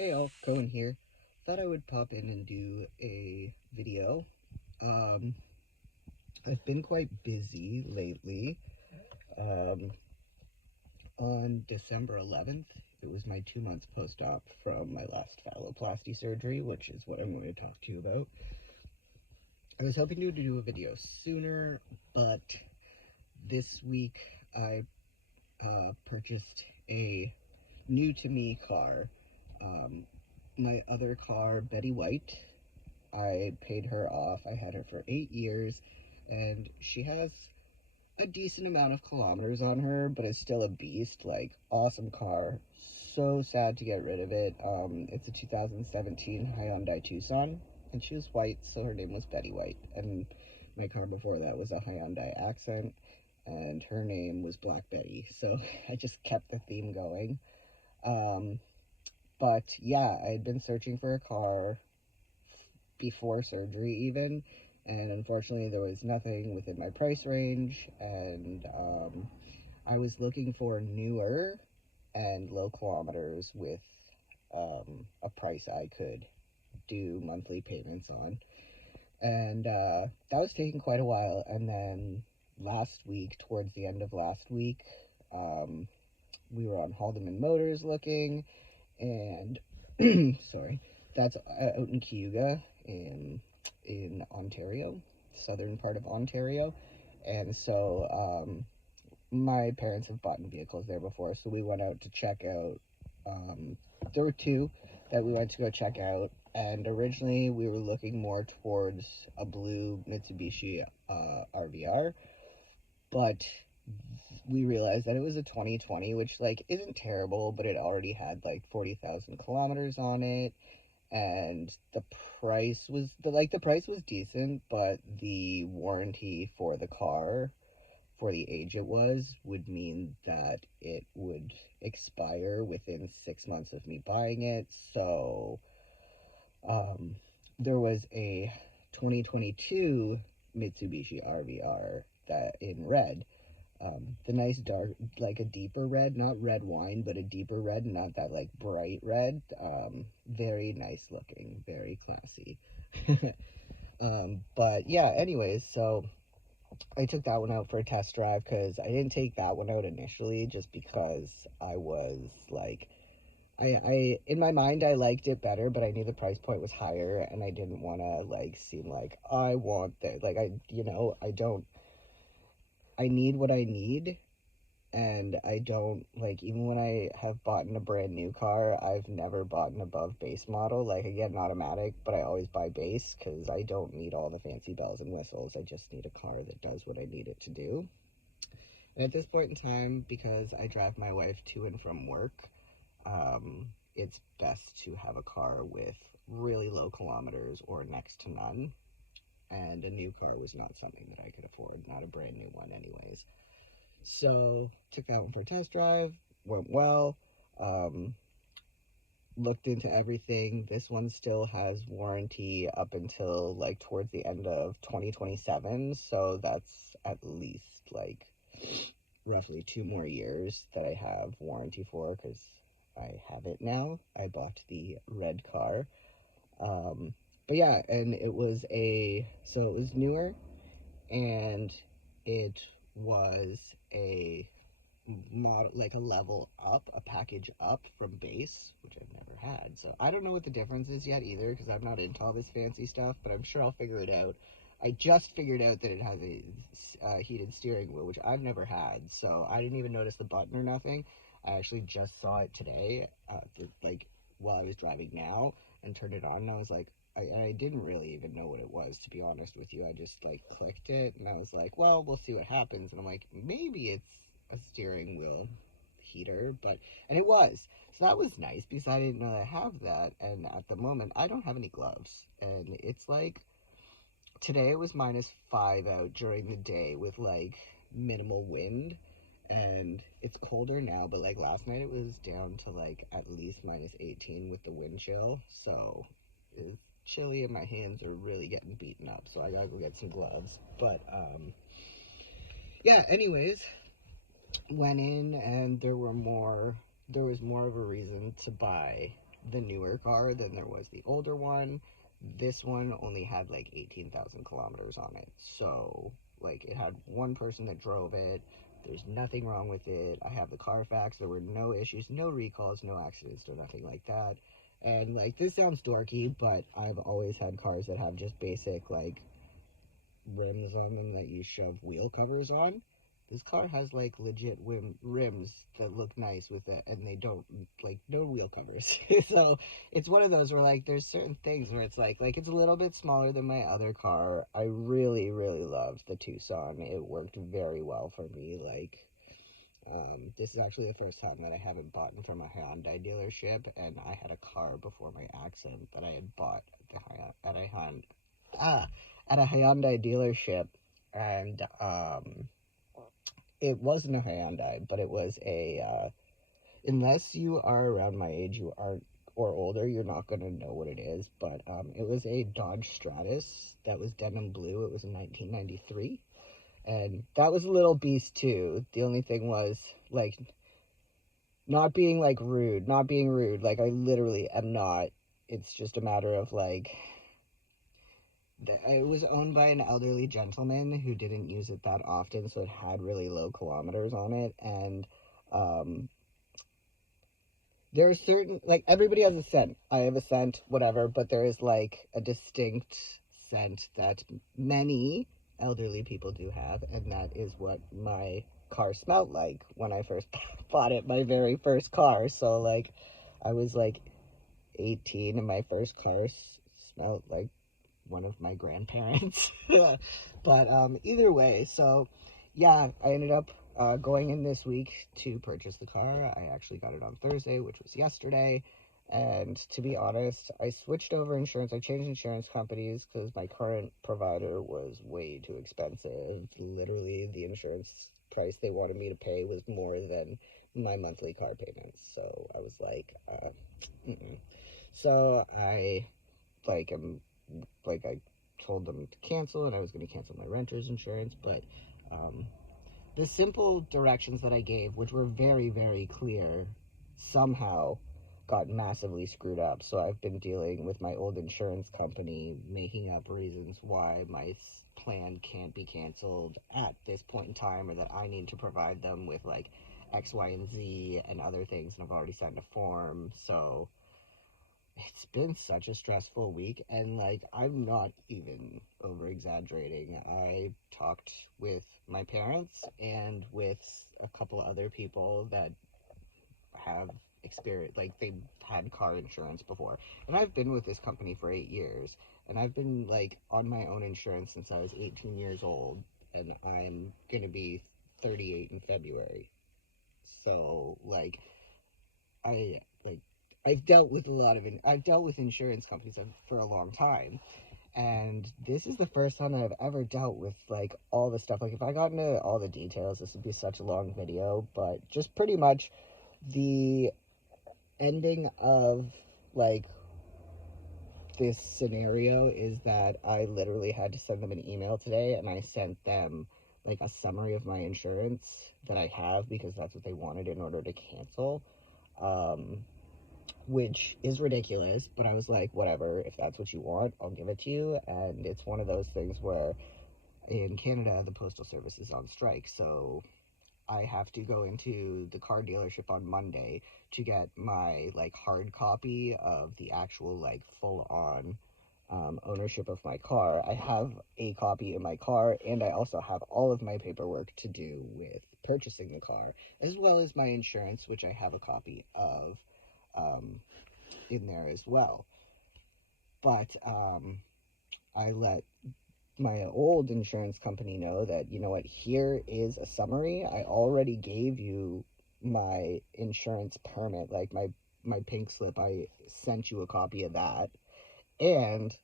Hey all, Cohen here. Thought I would pop in and do a video. Um, I've been quite busy lately. Um, on December 11th, it was my 2 months post-op from my last phalloplasty surgery, which is what I'm going to talk to you about. I was hoping to do a video sooner, but this week I purchased a new-to-me car. Um, my other car, Betty White, I paid her off. I had her for 8 years, and she has a decent amount of kilometers on her, but it's still a beast. Like, awesome car. So sad to get rid of it. It's a 2017 Hyundai Tucson, and she was white, so her name was Betty White. And my car before that was a Hyundai Accent, and her name was Black Betty. So I just kept the theme going. Um, but yeah, I had been searching for a car before surgery even, and unfortunately there was nothing within my price range, and I was looking for newer and low kilometers with a price I could do monthly payments on, and that was taking quite a while. And then last week, towards the end of last week, um, we were on Haldeman Motors looking, and sorry, that's out in Cayuga in Ontario, southern part of Ontario. And so my parents have bought vehicles there before, so we went out to check out. Um, there were two that we went to go check out, and originally we were looking more towards a blue Mitsubishi RVR, but we realized that it was a 2020, which like isn't terrible, but it already had like 40,000 kilometers on it, and the price was decent, but the warranty for the car for the age it was would mean that it would expire within 6 months of me buying it. So um, there was a 2022 Mitsubishi RVR that in red, the nice dark, like a deeper red, not red wine, but a deeper red, not that like bright red. Very nice looking, very classy. But yeah, anyways, so I took that one out for a test drive because I didn't take that one out initially just because I was like, in my mind I liked it better, but I knew the price point was higher, and I didn't want to like seem like I want that. Like I don't. I need what I need, and I don't like, even when I have bought a brand new car, I've never bought an above base model. Like, I get an automatic, but I always buy base because I don't need all the fancy bells and whistles. I just need a car that does what I need it to do. And at this point in time, because I drive my wife to and from work, it's best to have a car with really low kilometers or next to none. And a new car was not something that I could afford, not a brand new one, anyways. So took that one for a test drive, went well. Um, Looked into everything. This one still has warranty up until like towards the end of 2027. So that's at least like roughly 2 more years that I have warranty for because I have it now. I bought the red car. Um, but yeah, and it was newer, and it was a model, like a level up, a package up from base, which I've never had. So I don't know what the difference is yet either, because I'm not into all this fancy stuff, but I'm sure I'll figure it out. I just figured out that it has a heated steering wheel, which I've never had, so I didn't even notice the button or nothing. I actually just saw it today, while I was driving now, and turned it on, and I was like, I didn't really even know what it was, to be honest with you. I just like clicked it, and I was like, well, we'll see what happens. And I'm like, maybe it's a steering wheel heater, but and it was. So that was nice because I didn't know I have that, and at the moment I don't have any gloves, and it's like today it was -5 out during the day with like minimal wind, and it's colder now, but like last night it was down to like at least -18 with the wind chill, so it's chilly and my hands are really getting beaten up, so I gotta go get some gloves. But yeah, anyways, went in, and there was more of a reason to buy the newer car than there was the older one. This one only had like 18,000 kilometers on it. So, like, it had one person that drove it. There's nothing wrong with it. I have the Carfax. There were no issues, no recalls, no accidents, or nothing like that. And, like, this sounds dorky, but I've always had cars that have just basic, like, rims on them that you shove wheel covers on. This car has like legit rims that look nice with it, and they don't, like, no wheel covers. So it's one of those where, like, there's certain things where it's like it's a little bit smaller than my other car. I really really loved the Tucson. It worked very well for me. Like, this is actually the first time that I haven't bought from a Hyundai dealership, and I had a car before my accident that I had bought ah, at a Hyundai dealership, and it wasn't a Hyundai, but it was a. Unless you are around my age, you aren't, or older, you're not gonna know what it is. But it was a Dodge Stratus that was denim blue. It was in 1993, and that was a little beast too. The only thing was, like, not being like rude, not being rude. Like, I literally am not. It's just a matter of like it was owned by an elderly gentleman who didn't use it that often, so it had really low kilometers on it. And um, there are certain, like, everybody has a scent. I have a scent, whatever, but there is like a distinct scent that many elderly people do have, and that is what my car smelled like when I first bought it, my very first car. So, like, I was like 18, and my first car smelled like one of my grandparents. But either way, so yeah, I ended up going in this week to purchase the car. I actually got it on Thursday, which was yesterday. And to be honest, I switched over insurance. I changed insurance companies because my current provider was way too expensive. Literally, the insurance price they wanted me to pay was more than my monthly car payments. So I was like, mm-mm. So I am like I told them to cancel, and I was going to cancel my renter's insurance. But um, the simple directions that I gave, which were very very clear, somehow got massively screwed up. So I've been dealing with my old insurance company, making up reasons why my plan can't be canceled at this point in time, or that I need to provide them with like X, Y, and Z and other things, and I've already signed a form. So it's been such a stressful week, and like, I'm not even over exaggerating. I talked with my parents and with a couple other people that have experience, like, they had car insurance before. And I've been with this company for 8 years, and I've been like on my own insurance since I was 18 years old, and I'm gonna be 38 in February. So, like, I like I've dealt with insurance companies for a long time, and this is the first time that I've ever dealt with like all the stuff. Like, if I got into all the details, this would be such a long video, but just pretty much the ending of like this scenario is that I literally had to send them an email today, and I sent them like a summary of my insurance that I have, because that's what they wanted in order to cancel. Um, which is ridiculous, but I was like, whatever, if that's what you want, I'll give it to you. And it's one of those things where in Canada, the Postal Service is on strike, so I have to go into the car dealership on Monday to get my like hard copy of the actual like full on ownership of my car. I have a copy in my car, and I also have all of my paperwork to do with purchasing the car, as well as my insurance, which I have a copy of um, in there as well. But I let my old insurance company know that, you know what, here is a summary. I already gave you my insurance permit, like my pink slip. I sent you a copy of that, and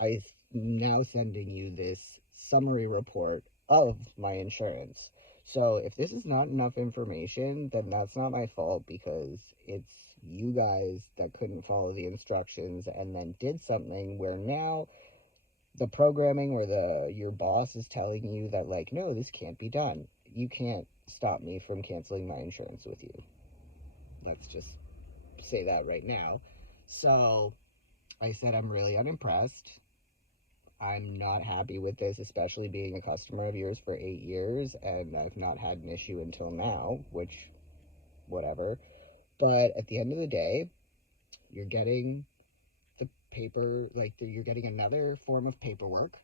I'm now sending you this summary report of my insurance. So if this is not enough information, then that's not my fault, because it's you guys that couldn't follow the instructions and then did something where now the programming or your boss is telling you that, like, no, this can't be done. You can't stop me from canceling my insurance with you. That's just say that right now. So I said, I'm really unimpressed. I'm not happy with this, especially being a customer of yours for 8 years, and I've not had an issue until now, which, whatever. But at the end of the day, you're getting the paper, like you're getting another form of paperwork.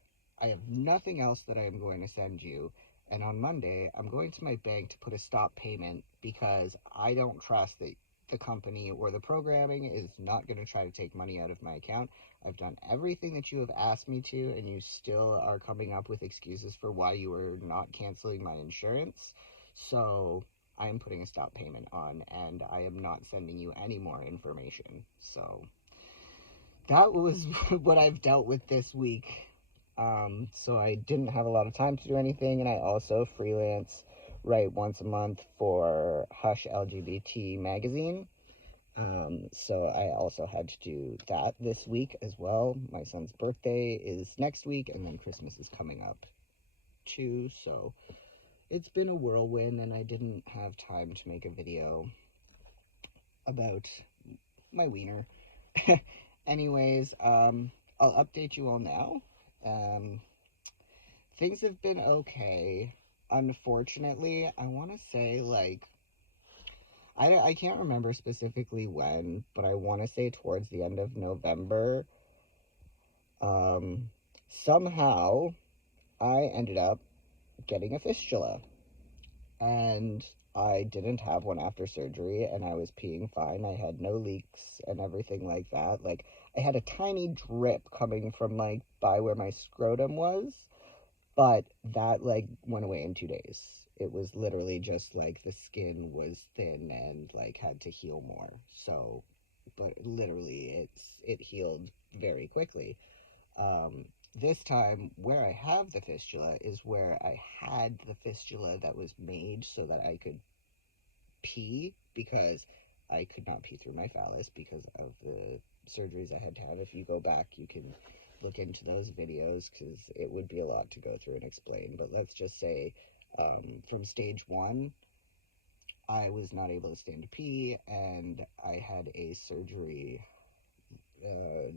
I have nothing else that I am going to send you. And on Monday, I'm going to my bank to put a stop payment because I don't trust that the company or the programming is not going to try to take money out of my account. I've done everything that you have asked me to, and you still are coming up with excuses for why you are not canceling my insurance. So I am putting a stop payment on, and I am not sending you any more information. So that was what I've dealt with this week. So I didn't have a lot of time to do anything, and I also freelance write once a month for Hush LGBT magazine. So I also had to do that this week as well. My son's birthday is next week, and then Christmas is coming up too. So it's been a whirlwind, and I didn't have time to make a video about my wiener. Anyways, I'll update you all now. Um, Things have been okay. Unfortunately, I want to say, like, I can't remember specifically when, but I want to say towards the end of November, um, somehow I ended up getting a fistula. And I didn't have one after surgery, and I was peeing fine. I had no leaks and everything like that. Like, I had a tiny drip coming from, like, by where my scrotum was, but that, like, went away in 2 days. It was literally just, like, the skin was thin and, like, had to heal more. So, but literally, it healed very quickly. This time, where I have the fistula is where I had the fistula that was made so that I could pee, because I could not pee through my phallus because of the surgeries I had to have. If you go back, you can look into those videos because it would be a lot to go through and explain. But let's just say, from stage one, I was not able to stand to pee, and I had a surgery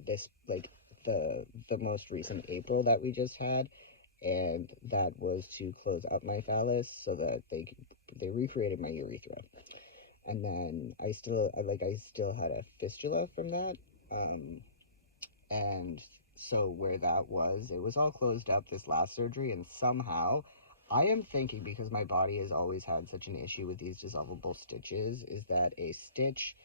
this, like, the most recent April that we just had, and that was to close up my phallus so that they recreated my urethra. And then I still had a fistula from that. And so where that was, it was all closed up this last surgery, and somehow I am thinking, because my body has always had such an issue with these dissolvable stitches, is that a stitch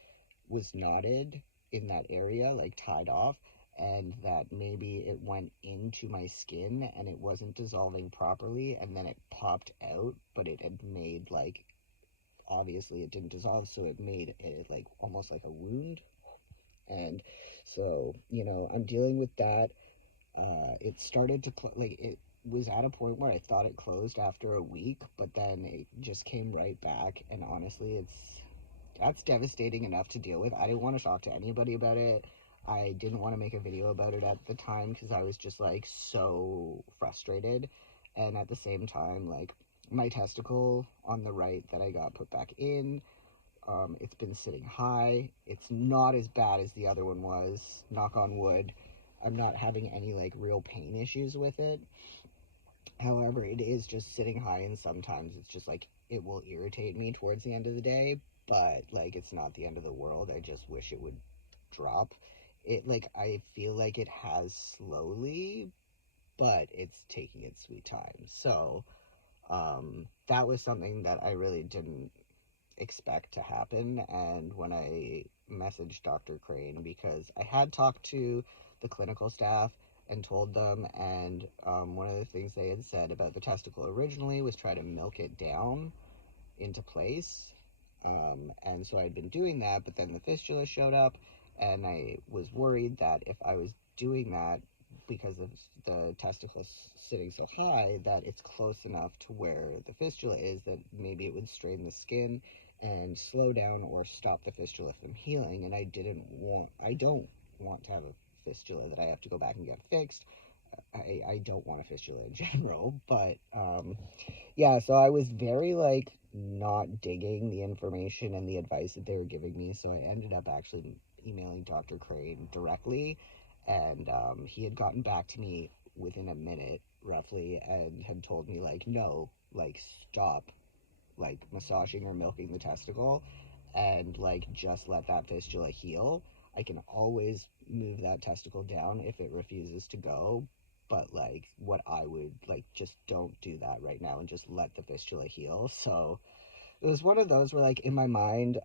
was knotted in that area, like tied off, and that maybe it went into my skin and it wasn't dissolving properly, and then it popped out, but it had made, like, obviously it didn't dissolve, so it made it like almost like a wound. And so, I'm dealing with that. It started to like, it was at a point where I thought it closed after a week, but then it just came right back, and honestly, that's devastating enough to deal with. I didn't want to talk to anybody about it. I didn't want to make a video about it at the time because I was just, like, so frustrated. And at the same time, like, my testicle on the right that I got put back in, it's been sitting high. It's not as bad as the other one was, knock on wood. I'm not having any, like, real pain issues with it. However, it is just sitting high, and sometimes it's just, like, it will irritate me towards the end of the day, but, like, it's not the end of the world. I just wish it would drop. It, like, I feel like it has slowly, but it's taking its sweet time. So, that was something that I really didn't expect to happen. And when I messaged Dr. Crane, because I had talked to the clinical staff and told them, and one of the things they had said about the testicle originally was try to milk it down into place. And so I'd been doing that, but then the fistula showed up, and I was worried that if I was doing that because of the testicles sitting so high, that it's close enough to where the fistula is, that maybe it would strain the skin and slow down or stop the fistula from healing. And I don't want to have a fistula that I have to go back and get fixed. I don't want a fistula in general, but yeah, so I was very like not digging the information and the advice that they were giving me, so I ended up actually emailing Dr. Crane directly, and he had gotten back to me within a minute roughly and had told me like, no, like stop like massaging or milking the testicle and like just let that fistula heal. I can always move that testicle down if it refuses to go, but like what I would like, just don't do that right now and just let the fistula heal. So it was one of those where like in my mind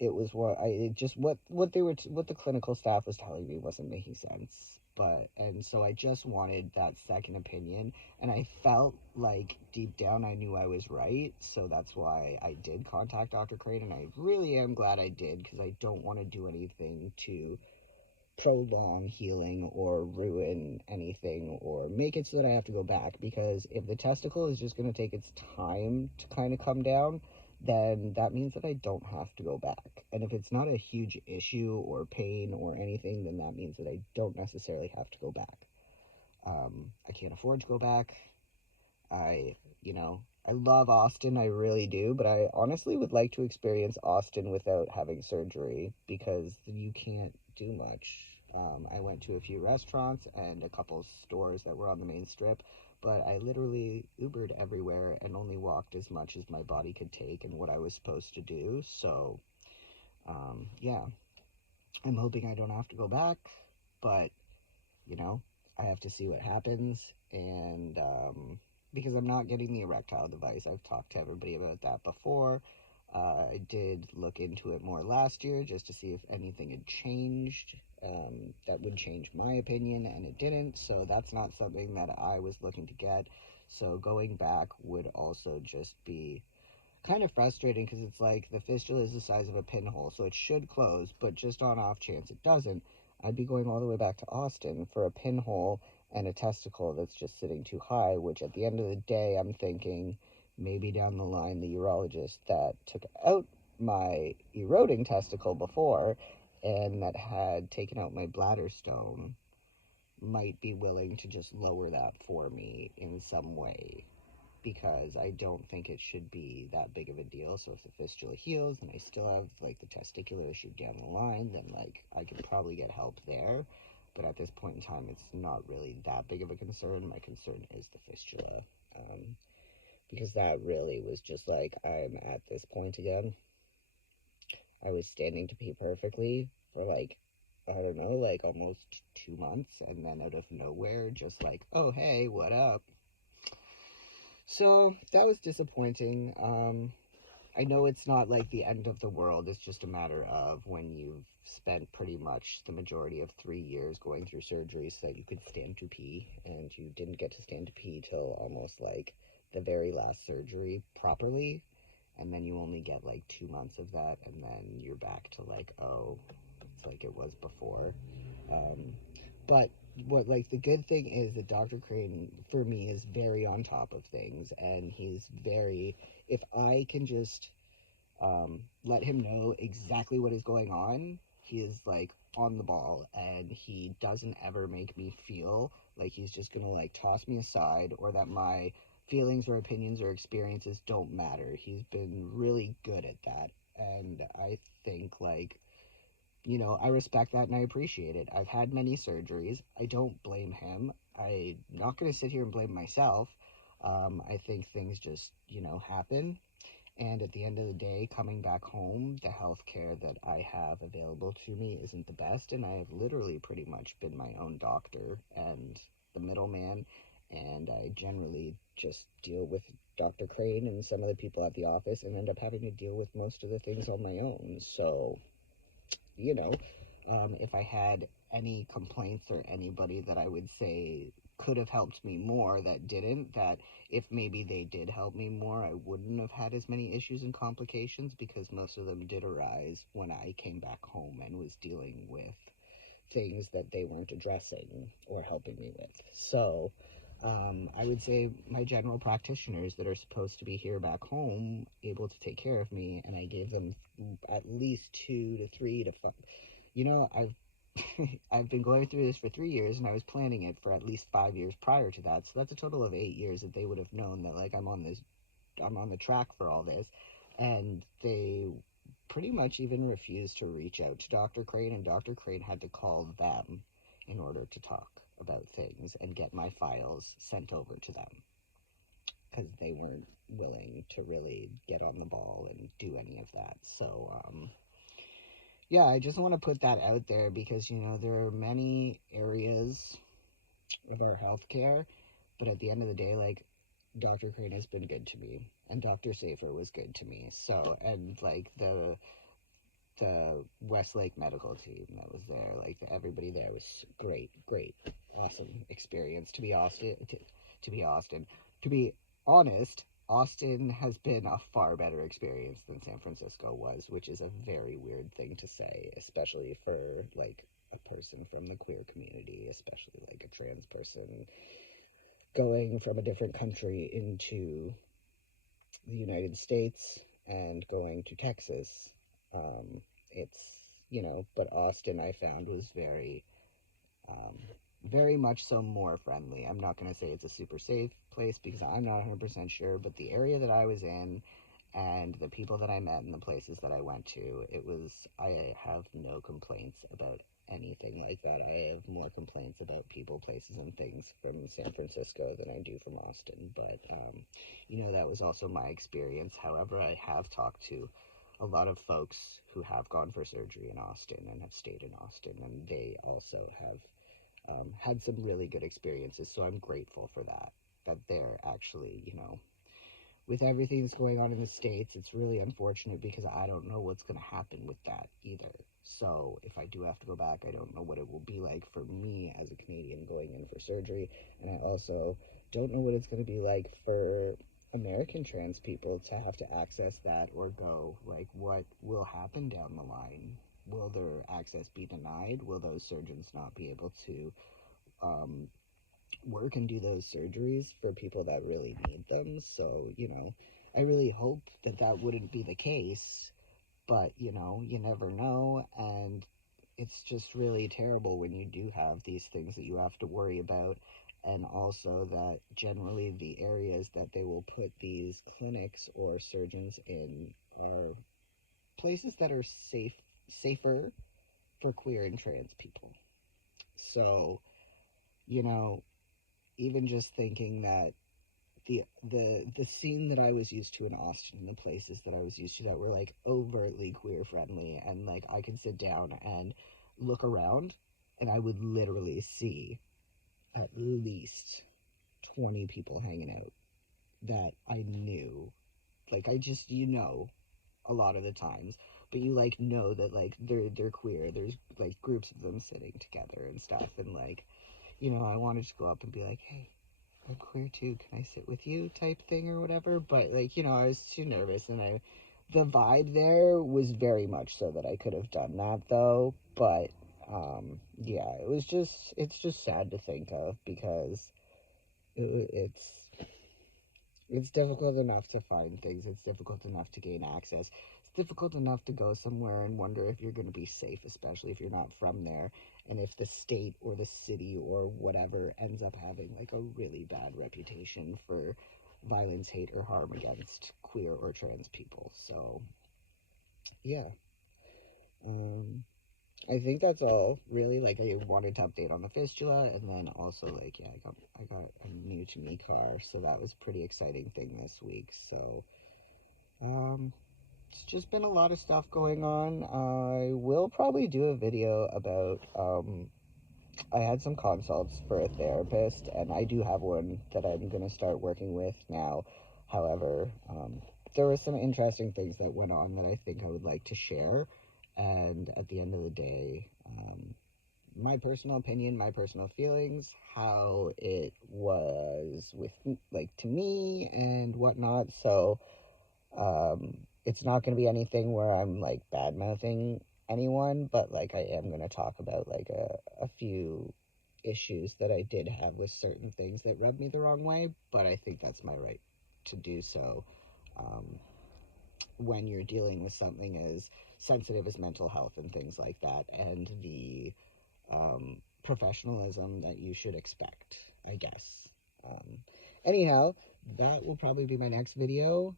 it was what I it just what they were what the clinical staff was telling me wasn't making sense. But and so I just wanted that second opinion, and I felt like deep down I knew I was right, so that's why I did contact Dr. Crane, and I really am glad I did because I don't want to do anything to prolong healing or ruin anything or make it so that I have to go back, because if the testicle is just going to take its time to kind of come down, then that means that I don't have to go back. And if it's not a huge issue or pain or anything, then that means that I don't necessarily have to go back. I can't afford to go back. I, I love Austin, I really do, but I honestly would like to experience Austin without having surgery because you can't do much. I went to a few restaurants and a couple stores that were on the main strip, but I literally Ubered everywhere and only walked as much as my body could take and what I was supposed to do. So, yeah, I'm hoping I don't have to go back, but you know, I have to see what happens. And because I'm not getting the erectile device, I've talked to everybody about that before. I did look into it more last year just to see if anything had changed that would change my opinion, and it didn't. So that's not something that I was looking to get. So going back would also just be kind of frustrating because it's like the fistula is the size of a pinhole, so it should close, but just on off chance it doesn't, I'd be going all the way back to Austin for a pinhole and a testicle that's just sitting too high, which at the end of the day, I'm thinking maybe down the line, the urologist that took out my eroding testicle before and that had taken out my bladder stone might be willing to just lower that for me in some way, because I don't think it should be that big of a deal. So if the fistula heals and I still have like the testicular issue down the line, then like I could probably get help there. But at this point in time, it's not really that big of a concern. My concern is the fistula, because that really was just like, I'm at this point again. I was standing to pee perfectly for like, I don't know, like almost 2 months, and then out of nowhere, just like, oh hey, what up? So that was disappointing. I know it's not like the end of the world. It's just a matter of when you've spent pretty much the majority of 3 years going through surgery so that you could stand to pee, and you didn't get to stand to pee till almost like the very last surgery properly, and then you only get like 2 months of that, and then you're back to like, oh, it's like it was before. Um, but what like the good thing is that Dr. Crane for me is very on top of things, and he's very, if I can just let him know exactly what is going on, he is like on the ball, and he doesn't ever make me feel like he's just gonna like toss me aside or that my feelings or opinions or experiences don't matter. He's been really good at that, and I think like, I respect that and I appreciate it. I've had many surgeries. I don't blame him. I'm not going to sit here and blame myself. I think things just, happen. And at the end of the day, coming back home, the health care that I have available to me isn't the best. And I have literally pretty much been my own doctor and the middleman. And I generally just deal with Dr. Crane and some of the people at the office and end up having to deal with most of the things on my own. So, you know, if I had any complaints or anybody that I would say could have helped me more that didn't, that if maybe they did help me more, I wouldn't have had as many issues and complications, because most of them did arise when I came back home and was dealing with things that they weren't addressing or helping me with. So, I would say my general practitioners that are supposed to be here back home, able to take care of me, and I gave them at least 2 to 3 to 5. I've I've been going through this for 3 years, and I was planning it for at least 5 years prior to that. So that's a total of 8 years that they would have known that like I'm on the track for all this, and they pretty much even refused to reach out to Dr. Crane, and Dr. Crane had to call them in order to talk about things and get my files sent over to them because they weren't willing to really get on the ball and do any of that. So, yeah, I just want to put that out there because, there are many areas of our healthcare, but at the end of the day, like, Dr. Crane has been good to me, and Dr. Safer was good to me. So, and like the Westlake medical team that was there, like everybody there was great, great, awesome experience. To be honest, Austin has been a far better experience than San Francisco was, which is a very weird thing to say, especially for like a person from the queer community, especially like a trans person going from a different country into the United States and going to Texas. It's, but Austin I found was um, very much so more friendly. I'm not going to say it's a super safe place because I'm not 100% sure, but the area that I was in and the people that I met and the places that I went to, I have no complaints about anything like that. I have more complaints about people, places, and things from San Francisco than I do from Austin. But, that was also my experience. However, I have talked to a lot of folks who have gone for surgery in Austin and have stayed in Austin, and they also have had some really good experiences. So I'm grateful for that. That they're actually, with everything that's going on in the States, it's really unfortunate because I don't know what's going to happen with that either. So if I do have to go back, I don't know what it will be like for me as a Canadian going in for surgery. And I also don't know what it's going to be like for American trans people to have to access that or go. Like, what will happen down the line? Will their access be denied? Will those surgeons not be able to um, work and do those surgeries for people that really need them? So, I really hope that that wouldn't be the case, but, you never know. And it's just really terrible when you do have these things that you have to worry about. And also that generally the areas that they will put these clinics or surgeons in are places that are safer for queer and trans people. So, you know, even just thinking that the scene that I was used to in Austin and the places that I was used to that were like overtly queer friendly, and like I could sit down and look around and I would literally see at least 20 people hanging out that I knew. Like I just a lot of the times, but you like know that like they're queer. There's like groups of them sitting together and stuff, and like I wanted to go up and be like, hey, I'm queer too, can I sit with you type thing or whatever. But like, I was too nervous, and the vibe there was very much so that I could have done that though. But yeah, it's just sad to think of because it's difficult enough to find things. It's difficult enough to gain access. It's difficult enough to go somewhere and wonder if you're going to be safe, especially if you're not from there. And if the state or the city or whatever ends up having like a really bad reputation for violence, hate, or harm against queer or trans people. So, yeah. Um, I think that's all really. Like I wanted to update on the fistula, and then also like yeah, I got a new to me car, so that was a pretty exciting thing this week. So it's just been a lot of stuff going on. I will probably do a video about I had some consults for a therapist, and I do have one that I'm gonna start working with now. However, there were some interesting things that went on that I think I would like to share. And at the end of the day, my personal opinion, my personal feelings, how it was with like to me and whatnot. So it's not going to be anything where I'm like bad mouthing anyone, but like I am going to talk about like a few issues that I did have with certain things that rubbed me the wrong way. But I think that's my right to do so. Um, when you're dealing with something as sensitive as mental health and things like that, and the professionalism that you should expect, I guess. Anyhow, that will probably be my next video.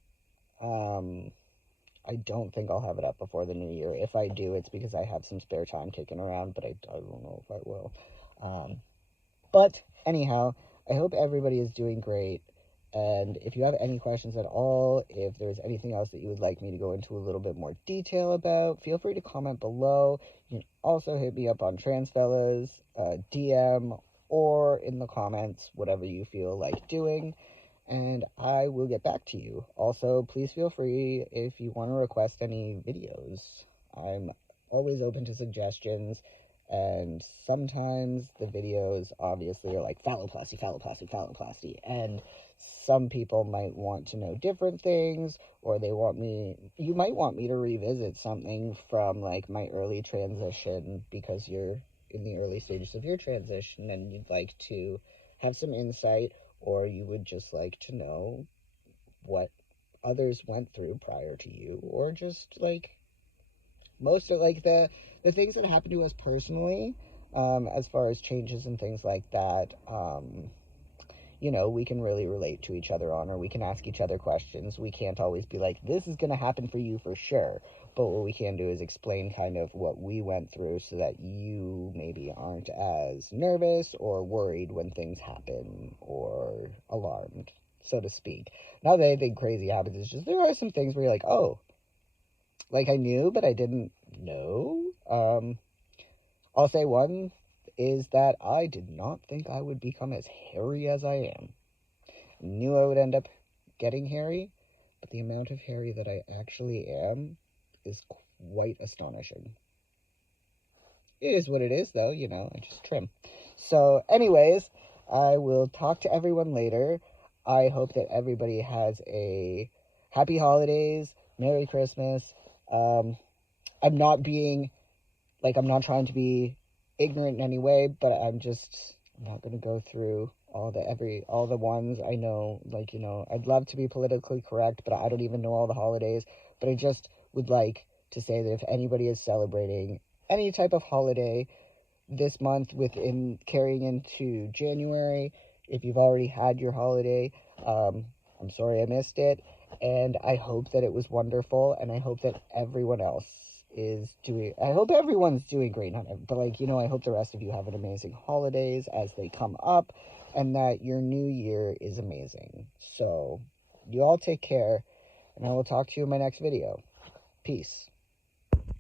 I don't think I'll have it up before the new year. If I do, it's because I have some spare time kicking around, but I don't know if I will. But anyhow, I hope everybody is doing great. And if you have any questions at all, if there's anything else that you would like me to go into a little bit more detail about, feel free to comment below. You can also hit me up on Transfellas, DM, or in the comments, whatever you feel like doing, and I will get back to you. Also, please feel free if you want to request any videos. I'm always open to suggestions. And sometimes the videos obviously are like phalloplasty, phalloplasty, phalloplasty. And some people might want to know different things, or you might want me to revisit something from like my early transition because you're in the early stages of your transition and you'd like to have some insight, or you would just like to know what others went through prior to you, or just like most of like the things that happen to us personally, as far as changes and things like that. We can really relate to each other on, or we can ask each other questions. We can't always be like, this is going to happen for you for sure, but what we can do is explain kind of what we went through so that you maybe aren't as nervous or worried when things happen, or alarmed, so to speak. Not that anything crazy happens, it's just there are some things where you're like, oh, like I knew, but I didn't know. I'll say one is that I did not think I would become as hairy as I am. I knew I would end up getting hairy, but the amount of hairy that I actually am is quite astonishing. It is what it is, though, I just trim. So, anyways, I will talk to everyone later. I hope that everybody has a happy holidays, Merry Christmas. I'm not trying to be ignorant in any way, but I'm not going to go through all the ones. I know, I'd love to be politically correct, but I don't even know all the holidays. But I just would like to say that if anybody is celebrating any type of holiday this month carrying into January, if you've already had your holiday, I'm sorry I missed it, and I hope that it was wonderful, and I hope that everyone else I hope everyone's doing great, but I hope the rest of you have an amazing holidays as they come up, and that your new year is amazing. So, you all take care, and I will talk to you in my next video. Peace.